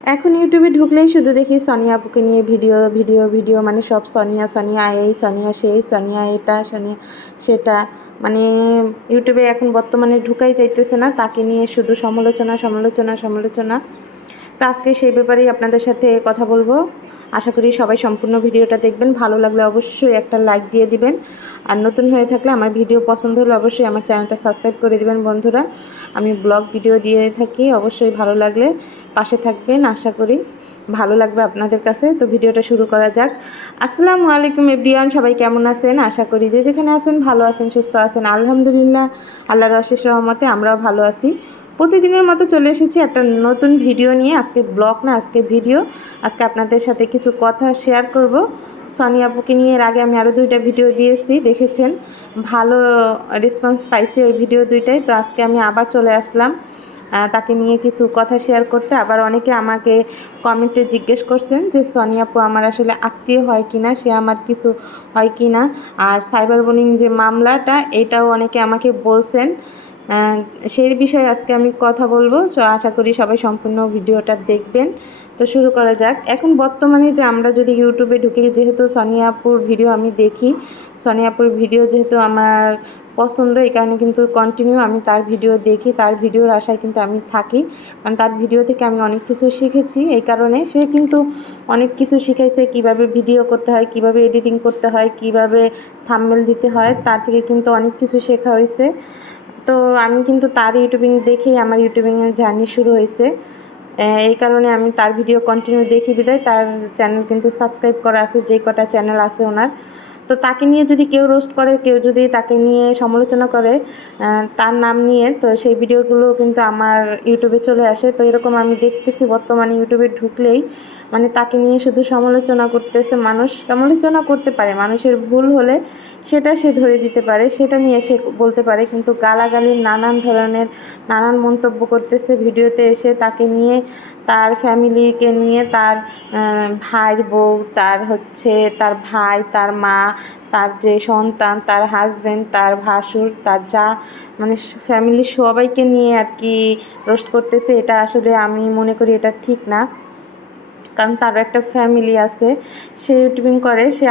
এখন ইউটিউবে ঢুকলেই শুধু দেখি সোনিয়া আপুকে নিয়ে ভিডিও ভিডিও ভিডিও, মানে সব সোনিয়া সোনিয়া, এই সোনিয়া সেই, সোনিয়া এটা, সোনিয়া সেটা। মানে ইউটিউবে এখন বর্তমানে ঢুকাই যাইতেছে না, তাকে নিয়ে শুধু সমালোচনা সমালোচনা সমালোচনা। তো আজকে সেই ব্যাপারেই আপনাদের সাথে কথা বলবো। আশা করি সবাই সম্পূর্ণ ভিডিওটা দেখবেন। ভালো লাগলে অবশ্যই একটা লাইক দিয়ে দিবেন, আর নতুন হয়ে থাকলে আমার ভিডিও পছন্দ হলে অবশ্যই আমার চ্যানেলটা সাবস্ক্রাইব করে দিবেন। বন্ধুরা, আমি ব্লগ ভিডিও দিয়ে থাকি, অবশ্যই ভালো লাগলে পাশে থাকবেন। আশা করি ভালো লাগবে আপনাদের কাছে। তো ভিডিওটা শুরু করা যাক। আসসালামু আলাইকুম এভরিওয়ান, সবাই কেমন আছেন? আশা করি যে যেখানে আছেন ভালো আছেন, সুস্থ আছেন। আলহামদুলিল্লাহ, আল্লাহর অশেষ রহমতে আমরাও ভালো আছি। প্রতিদিনের মতো চলে এসেছি একটা নতুন ভিডিও নিয়ে। আজকে ব্লগ না, আজকে ভিডিও। আজকে আপনাদের সাথে কিছু কথা শেয়ার করব সোনিয়া আপুকে নিয়ে। এর আগে আমি আরও 2টা ভিডিও দিয়েছি, দেখেছেন, ভালো রেসপন্স পাইছি ওই ভিডিও 2টাই। তো আজকে আমি আবার চলে আসলাম তাকে নিয়ে কিছু কথা শেয়ার করতে। আবার অনেকে আমাকে কমেন্টে জিজ্ঞেস করছেন যে সোনিয়া আপু আমার আসলে আত্মীয় হয় কি না, সে আমার কিছু হয় কি না। আর সাইবার বুলিং যে মামলাটা, এটাও অনেকে আমাকে বলছেন, সেই বিষয়ে আজকে আমি কথা বলবো। সো আশা করি সবাই সম্পূর্ণ ভিডিওটা দেখবেন। তো শুরু করা যাক। এখন বর্তমানে যে আমরা যদি ইউটিউবে ঢুকি, যেহেতু সোনিয়া আপুর ভিডিও আমি দেখি, সোনিয়া আপুর ভিডিও যেহেতু আমার পছন্দ, এই কারণে কিন্তু কন্টিনিউ আমি তার ভিডিও দেখি, তার ভিডিওর আশায় কিন্তু আমি থাকি। কারণ তার ভিডিও থেকে আমি অনেক কিছু শিখেছি। এই কারণে সে কিন্তু অনেক কিছু শিখাইছে, কিভাবে ভিডিও করতে হয়, কিভাবে এডিটিং করতে হয়, কিভাবে থাম্বনেল দিতে হয়, তার থেকে কিন্তু অনেক কিছু শেখা হয়েছে। তো আমি কিন্তু তার ইউটিউবিং দেখেই আমার ইউটিউবিংয়ের জার্নি শুরু হয়েছে। এই কারণে আমি তার ভিডিও কন্টিনিউ দেখি বিদায় তার চ্যানেল কিন্তু সাবস্ক্রাইব করা আছে, যে কটা চ্যানেল আছে ওনার। তো তাকে নিয়ে যদি কেউ রোস্ট করে, কেউ যদি তাকে নিয়ে সমালোচনা করে তার নাম নিয়ে, তো সেই ভিডিওগুলো কিন্তু আমার ইউটিউবে চলে আসে। তো এরকম আমি দেখতেছি বর্তমানে ইউটিউবে ঢুকলেই মানে তাকে নিয়ে শুধু সমালোচনা করতেছে মানুষ। সমালোচনা করতে পারে, মানুষের ভুল হলে সেটা সে ধরে দিতে পারে, সেটা নিয়ে সে বলতে পারে, কিন্তু গালাগালির নানান ধরনের নানান মন্তব্য করতেছে ভিডিওতে এসে তাকে নিয়ে, তার ফ্যামিলিকে নিয়ে, তার ভাইয়ের বউ, তার হচ্ছে তার ভাই, তার মা, তার যে সন্তান, তার হাজব্যান্ড, তার ভাসুর, তার যা, মানে ফ্যামিলির সবাইকে নিয়ে আর কি রোস্ট করতেছে। এটা আসলে আমি মনে করি এটা ঠিক না। কারণ তারও একটা ফ্যামিলি আছে, সে ইউটিউবিং করে, সে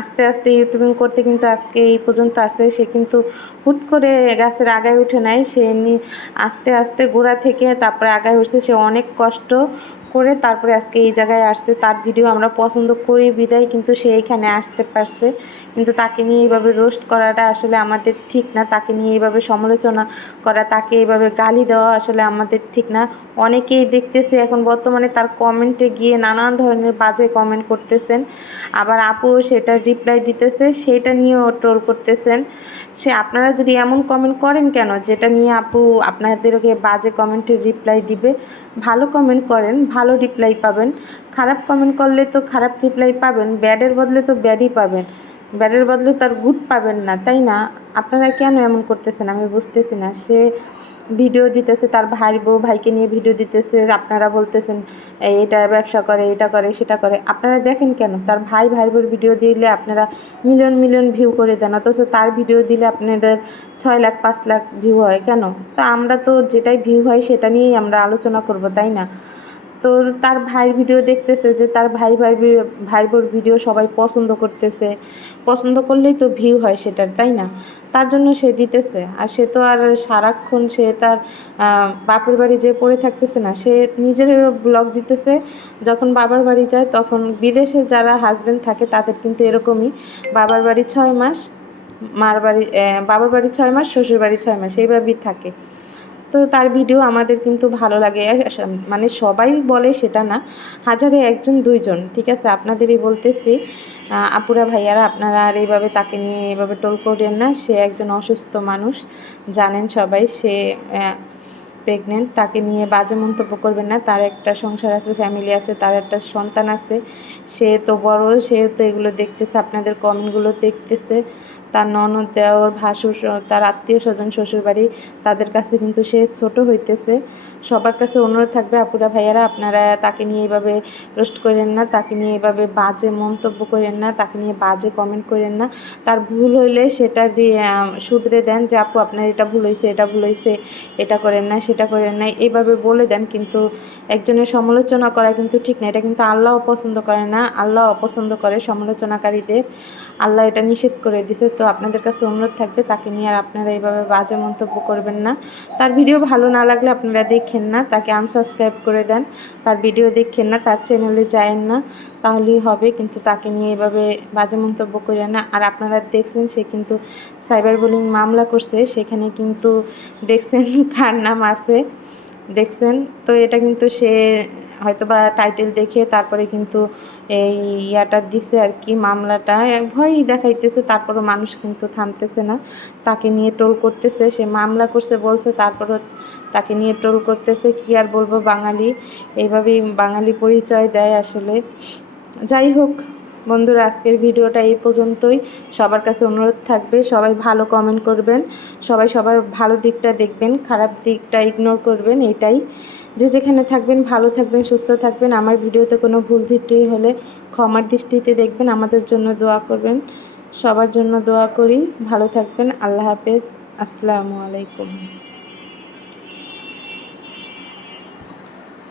আস্তে আস্তে ইউটিউবিং করতে কিন্তু আজকে এই পর্যন্ত আসতে, সে কিন্তু হুট করে গাছের আগায় উঠে নাই, সে আস্তে আস্তে গোড়া থেকে তারপরে আগায় উঠছে। সে অনেক কষ্ট করে তারপরে আজকে এই জায়গায় আসছে। তার ভিডিও আমরা পছন্দ করি বিদায় কিন্তু সে এইখানে আসতে পারছে। কিন্তু তাকে নিয়ে এইভাবে রোস্ট করাটা আসলে আমাদের ঠিক না, তাকে নিয়ে এইভাবে সমালোচনা করা, তাকে এইভাবে গালি দেওয়া আসলে আমাদের ঠিক না। অনেকেই দেখতেছে এখন বর্তমানে তার কমেন্টে গিয়ে নানান ধরনের বাজে কমেন্ট করতেছেন, আবার আপুও সেটার রিপ্লাই দিতেছে, সেটা নিয়েও ট্রোল করতেছেন। আপনারা যদি এমন কমেন্ট করেন কেন, যেটা নিয়ে আপু আপনাদেরকে বাজে কমেন্টের রিপ্লাই দিবে? ভালো কমেন্ট করেন, ভালো রিপ্লাই পাবেন। খারাপ কমেন্ট করলে তো খারাপ রিপ্লাই পাবেন, ব্যাডের বদলে তো ব্যাডই পাবেন, ব্যাডের বদলে তার গুড পাবেন না, তাই না? আপনারা কেন এমন করতেছেন আমি বুঝতেছি না। সে ভিডিও দিতেছে, তার ভাই বউ ভাইকে নিয়ে ভিডিও দিতেছে, আপনারা বলতেছেন এটা ব্যবসা করে, এটা করে, সেটা করে। আপনারা দেখেন কেন? তার ভাই বউর ভিডিও দিলে আপনারা মিলিয়ন মিলিয়ন ভিউ করে দেন, অথচ তার ভিডিও দিলে আপনাদের 6 লাখ 5 লাখ ভিউ হয় কেন? তা আমরা তো যেটাই ভিউ হয় সেটা নিয়েই আমরা আলোচনা করব, তাই না? তো তার ভাইয়ের ভিডিও দেখতেছে, যে তার ভাই বোর ভিডিও সবাই পছন্দ করতেছে, পছন্দ করলেই তো ভিউ হয় সেটার, তাই না? তার জন্য সে দিতেছে। আর সে তো আর সারাক্ষণ সে তার বাপের বাড়ি যে পড়ে থাকতেছে না, সে নিজের ব্লগ দিতেছে। যখন বাবার বাড়ি যায়, তখন বিদেশে যারা হাজব্যান্ড থাকে তাদের কিন্তু এরকমই, বাবার বাড়ি 6 মাস, মার বাড়ি বাবার বাড়ি 6 মাস, শ্বশুর বাড়ি 6 মাস, এইভাবেই থাকে। তো তার ভিডিও আমাদের কিন্তু ভালো লাগে, মানে সবাই বলে সেটা না, হাজারে 1জন 2জন, ঠিক আছে? আপনাদেরই বলতেছি, আপুরা ভাইয়ারা, আপনারা আর এইভাবে তাকে নিয়ে এইভাবে টোল করেন না। সে একজন অসুস্থ মানুষ, জানেন সবাই। সে প্রেগনেন্ট, তাকে নিয়ে বাজে মন্তব্য করবেন না। তার একটা সংসার আছে, ফ্যামিলি আছে, তার একটা সন্তান আছে, সে তো বড়, সে তো এগুলো দেখতেছে, আপনাদের কমেন্টগুলো দেখতেছে। তার ননদ, দেওর, ভাসুর, তার আত্মীয় স্বজন, শ্বশুরবাড়ি, তাদের কাছে কিন্তু সে ছোট হইতেছে। সবার কাছে অনুরোধ থাকবে আপুরা ভাইয়ারা, আপনারা তাকে নিয়ে এইভাবে রোস্ট করেন না, তাকে নিয়ে এইভাবে বাজে মন্তব্য করেন না, তাকে নিয়ে বাজে কমেন্ট করেন না। তার ভুল হইলে সেটা দিয়ে শুধরে দেন যে আপু আপনার এটা ভুল হয়েছে, এটা ভুল হয়েছে, এটা করেন না, সেটা করেন না, এইভাবে বলে দেন। কিন্তু একজনের সমালোচনা করা কিন্তু ঠিক না, এটা কিন্তু আল্লাহ পছন্দ করে না, আল্লাহ অপছন্দ করে সমালোচনাকারীদের। আল্লাহ এটা নিষেধ করে দিছে। তো আপনাদের কাছে অনুরোধ থাকবে তাকে নিয়ে আর আপনারা এইভাবে বাজে মন্তব্য করবেন না। তার ভিডিও ভালো না লাগলে আপনারা দেখেন না, তাকে আনসাবস্ক্রাইব করে দেন, তার ভিডিও দেখেন না, তার চ্যানেলে যায়েন না, তাহলেই হবে। কিন্তু তাকে নিয়ে এভাবে বাজে মন্তব্য করেন না। আর আপনারা দেখছেন সে কিন্তু সাইবার বুলিং মামলা করছে, সেখানে কিন্তু দেখছেন কার নাম আছে, দেখছেন। তো এটা কিন্তু সে হয়তোবা টাইটেল দেখে তারপরে কিন্তু এই ইয়াটা দিছে আর কি, মামলাটা ভয়ই দেখাইতেছে, তারপরও মানুষ কিন্তু থামতেছে না, তাকে নিয়ে টোল করতেছে। সে মামলা করছে বলছে, তারপরও তাকে নিয়ে টোল করতেছে। কি আর বলবো, বাঙালি এইভাবেই বাঙালি পরিচয় দেয় আসলে। যাই হোক বন্ধুরা, আজকের ভিডিওটা এই পর্যন্তই। সবার কাছে অনুরোধ থাকবে সবাই ভালো কমেন্ট করবেন, সবাই সবার ভালো দিকটা দেখবেন, খারাপ দিকটা ইগনোর করবেন। এটাই, যে যেখানে থাকবেন ভালো থাকবেন, সুস্থ থাকবেন। আমার ভিডিওতে কোনো ভুল ত্রুটি হলে ক্ষমার দৃষ্টিতে দেখবেন, আমাদের জন্য দোয়া করবেন। সবার জন্য দোয়া করি, ভালো থাকবেন। আল্লাহ হাফেজ, আসসালামু আলাইকুম।